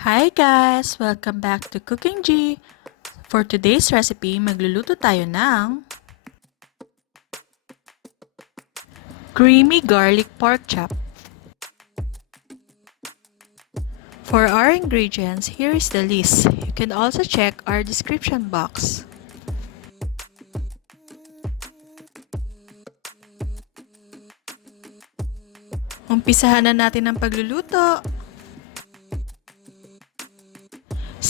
Hi guys! Welcome back to Cookingee! For today's recipe, magluluto tayo ng creamy garlic pork chop. For our ingredients, here is the list. You can also check our description box. Umpisahan na natin ang pagluluto.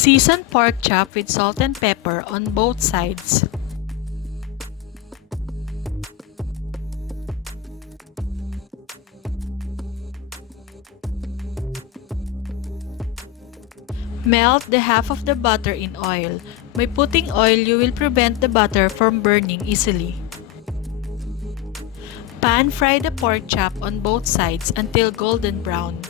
Seasoned pork chop with salt and pepper on both sides. Melt the half of the butter in oil. By putting oil, you will prevent the butter from burning easily. Pan fry the pork chop on both sides until golden brown.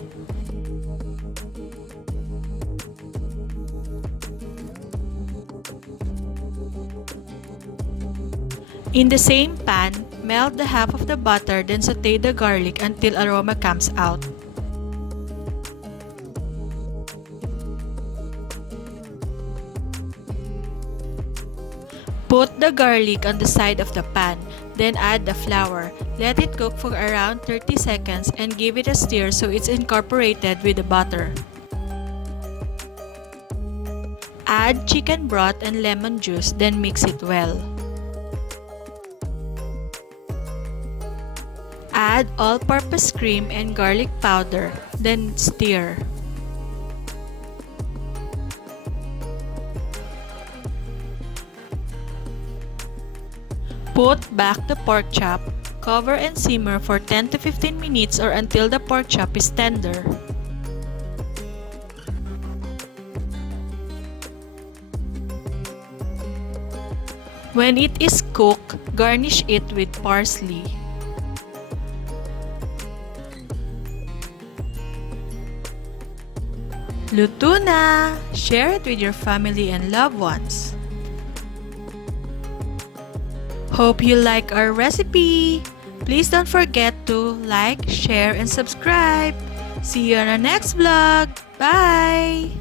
In the same pan, melt the half of the butter, then saute the garlic until aroma comes out. Put the garlic on the side of the pan, then add the flour. Let it cook for around 30 seconds and give it a stir so it's incorporated with the butter. Add chicken broth and lemon juice, then mix it well. Add all-purpose cream and garlic powder, then stir. Put back the pork chop, cover and simmer for 10 to 15 minutes or until the pork chop is tender. When it is cooked, garnish it with parsley. Luto na! Share it with your family and loved ones. Hope you like our recipe! Please don't forget to like, share, and subscribe. See you on our next vlog. Bye!